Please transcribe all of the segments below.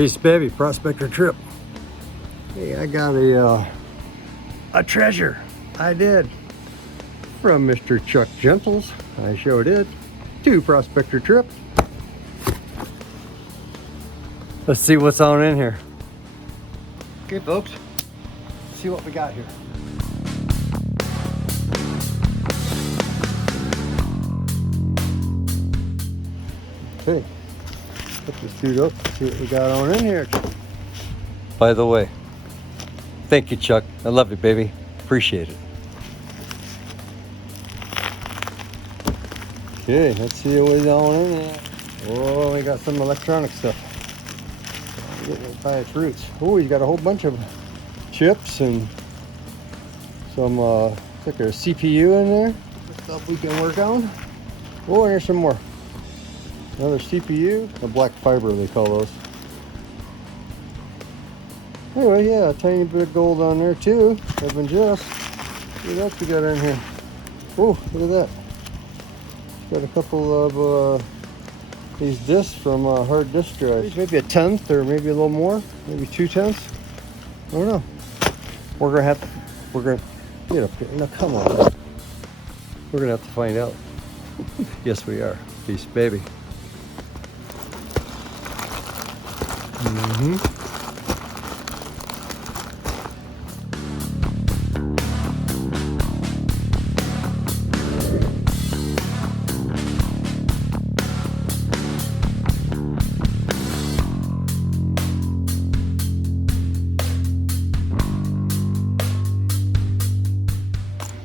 Peace, baby. Prospector Tripp. Hey, I got a treasure. I did. From Mr. Chuck Gentles. I sure did. To Prospector Tripp. Let's see what's on in here. Okay, folks. Let's see what we got here. Okay. Put this dude up, see what we got on in here. By the way, thank you, Chuck. I love you, baby. Appreciate it. Okay, let's see what's on in there. Oh, we got some electronic stuff. Getting it by its roots. Oh, he's got a whole bunch of chips and some, looks like there's CPU in there. Stuff we can work on. Oh, and there's some more. Another CPU, a black fiber they call those. Anyway, yeah, a tiny bit of gold on there too. Heaven just. What else we got in here? Oh, look at that. Got a couple of these discs from hard disk drives. Maybe a tenth or maybe a little more. Maybe 2/10. I don't know. We're gonna get up here. No, come on. We're gonna have to find out. Yes, we are. Peace, baby.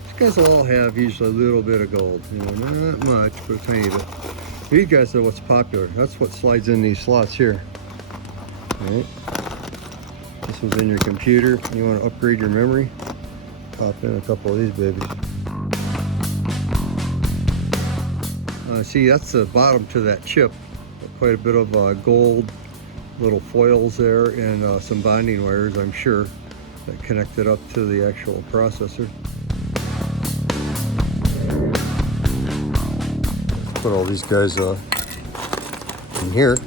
These guys will all have usually a little bit of gold, you know, not much, but a tiny bit. These guys are what's popular. That's what slides in these slots here. All right. This one's in your computer. You want to upgrade your memory? Pop in a couple of these babies. See, that's the bottom to that chip. Quite a bit of gold, little foils there, and some bonding wires, I'm sure, that connect it up to the actual processor. Put all these guys in here.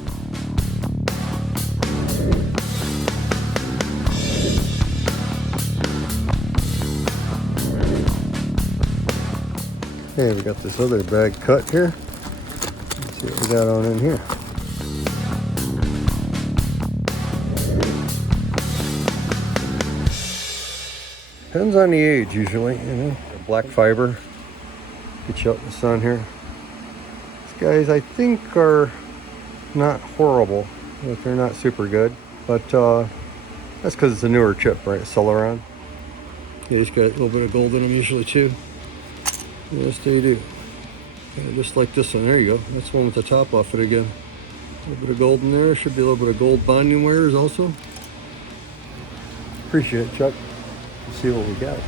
Okay, we got this other bag cut here. Let's see what we got on in here. Depends on the age usually, you know. Black fiber. Get you out in the sun here. These guys I think are not horrible, but they're not super good. But that's because it's a newer chip, right? Celeron. Yeah, these got a little bit of gold in them usually too. Yes, they do. Yeah, just like this one. There you go. That's one with the top off it again. A little bit of gold in there. Should be a little bit of gold bonding wires also. Appreciate it, Chuck. Let's see what we got.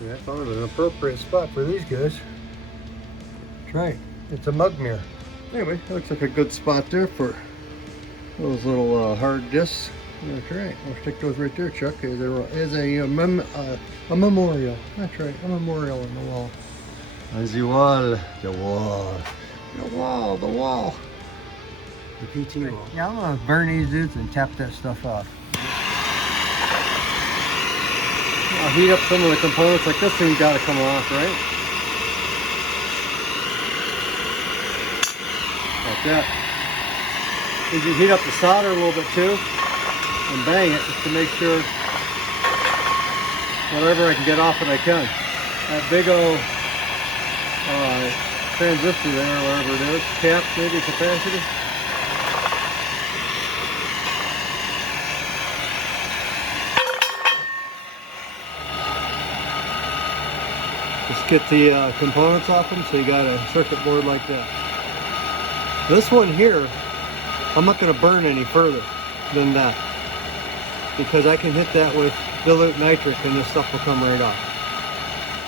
Yeah, I found an appropriate spot for these guys. That's right. It's a mug mirror. Anyway, it looks like a good spot there for those little hard discs. That's right. We'll stick those right there, Chuck, as a memorial. That's right, a memorial on the wall. As the wall, the wall, the wall, the wall. The PT wall. Yeah, I'm gonna burn these dudes and tap that stuff off. I'll heat up some of the components. Like this thing got to come off, right? Like that. You can heat up the solder a little bit too. And bang it just to make sure whatever I can get off it I can. That big old transistor there, or whatever it is, cap maybe capacitor. Just get the components off them, so you got a circuit board like that. This one here, I'm not going to burn any further than that, because I can hit that with dilute nitric and this stuff will come right off.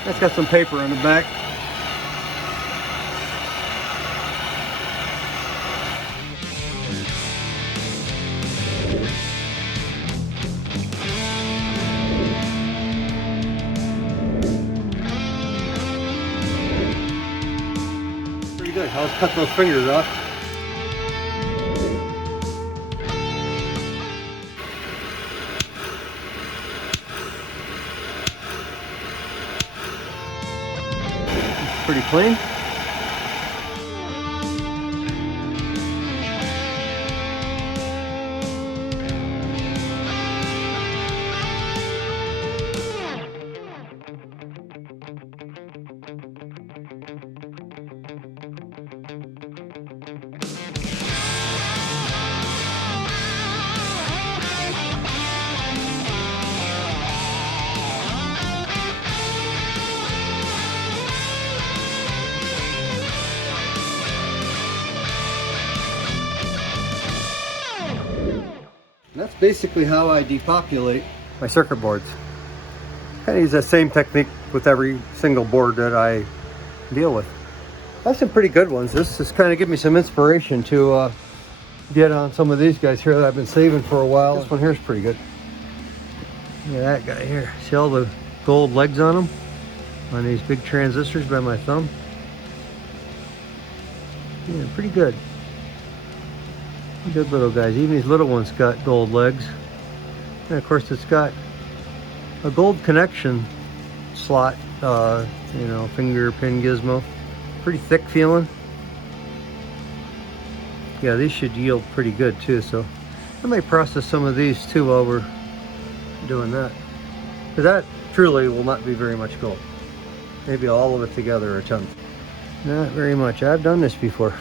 That's got some paper on the back. Pretty good. I'll cut those fingers off. pretty clean. That's basically how I depopulate my circuit boards. Kind of use that same technique with every single board that I deal with. I have some pretty good ones. This just kind of give me some inspiration to get on some of these guys here that I've been saving for a while. This one here is pretty good. Look at that guy here. See all the gold legs on them? On these big transistors by my thumb? Yeah, pretty good. Good little guys. Even these little ones got gold legs. And of course it's got a gold connection slot, you know, finger pin gizmo. Pretty thick feeling. Yeah, these should yield pretty good too, so I might process some of these too while we're doing that. Because that truly will not be very much gold. Maybe all of it together a tenth. Not very much. I've done this before.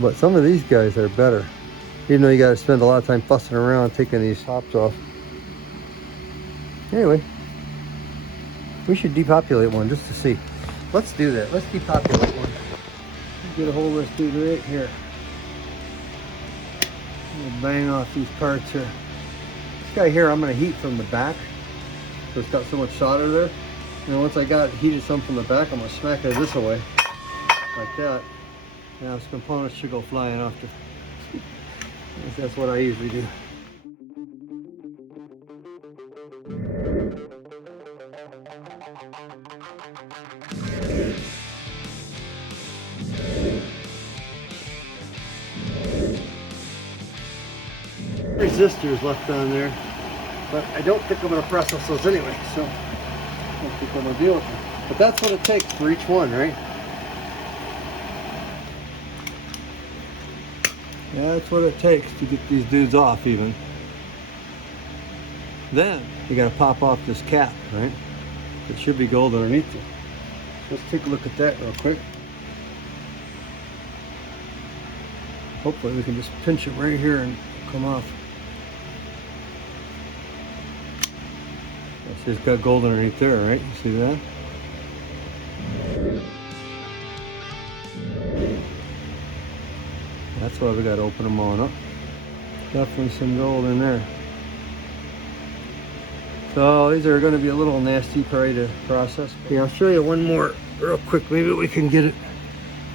But some of these guys are better. Even though you gotta spend a lot of time fussing around taking these tops off. Anyway, we should depopulate one just to see. Let's do that. Let's depopulate one. Get a hold of this dude right here. We'll bang off these parts here. This guy here I'm gonna heat from the back. So it's got so much solder there. And once I got heated some from the back, I'm gonna smack it this away. Like that. Now this components should go flying off to. That's what I usually do. Resistors left on there, but I don't think I'm going to process those anyway, so I don't think I'm going to deal with them. But that's what it takes for each one, right? Yeah, that's what it takes to get these dudes off even. Then you got to pop off this cap, right? It should be gold underneath it. Let's take a look at that real quick. Hopefully we can just pinch it right here and come off. It's got gold underneath there, right? You see that? That's why we got to open them on up. Definitely some gold in there. So these are going to be a little nasty probably to process. Okay, I'll show you one more real quick. Maybe we can get it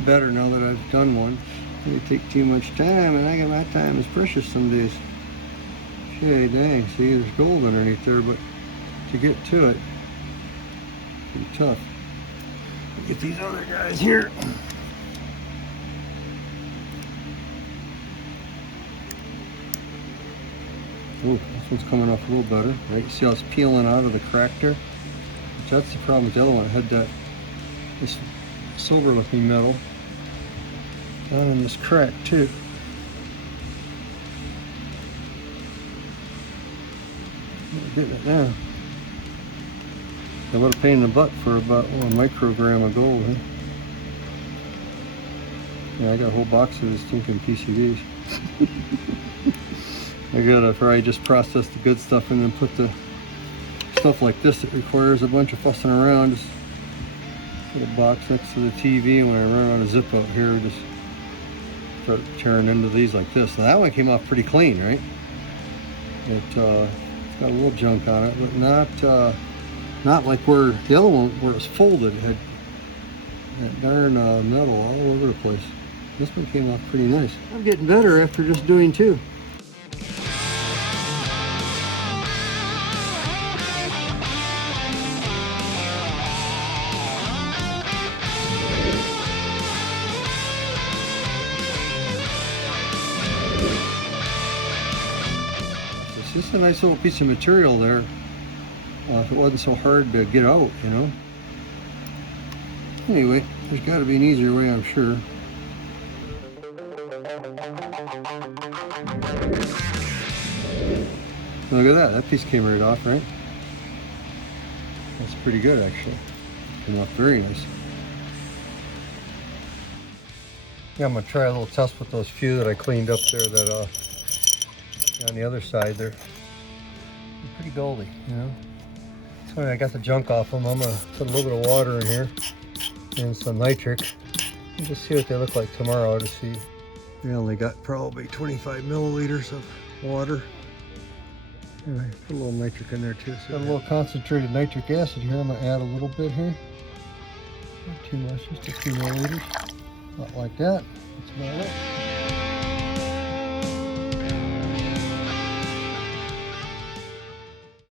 better now that I've done one. It take too much time, and I got my time is precious some days. Okay, dang, see there's gold underneath there, but to get to it, it's pretty tough. Get these other guys here. Oh, this one's coming off a little better, right? You see how it's peeling out of the crack there? Which that's the problem with the other one. It had this silver looking metal down in this crack too. I'm getting it now. A little pain in the butt for about 1 microgram of gold, huh? Yeah, I got a whole box of these stinking PCBs. I gotta probably just process the good stuff and then put the stuff like this that requires a bunch of fussing around. Just put a box next to the TV, and when I run out of zip out here, just start tearing into these like this. Now that one came off pretty clean, right? It's got a little junk on it, but not like where the other one, where it was folded, it had that darn metal all over the place. This one came off pretty nice. I'm getting better after just doing two. This is a nice little piece of material there. If it wasn't so hard to get out, you know. Anyway, there's got to be an easier way, I'm sure. Look at that. That piece came right off, right? That's pretty good, actually. Came off very nice. Yeah, I'm gonna try a little test with those few that I cleaned up there that on the other side. They're pretty goldy, you know. So I got the junk off them. I'm gonna put a little bit of water in here and some nitric and just see what they look like tomorrow to see. We only got probably 25 milliliters of water. Anyway, put a little nitric in there too. So got a little concentrated nitric acid here. I'm gonna add a little bit here. Not too much, just a few milliliters. Not like that. That's about it.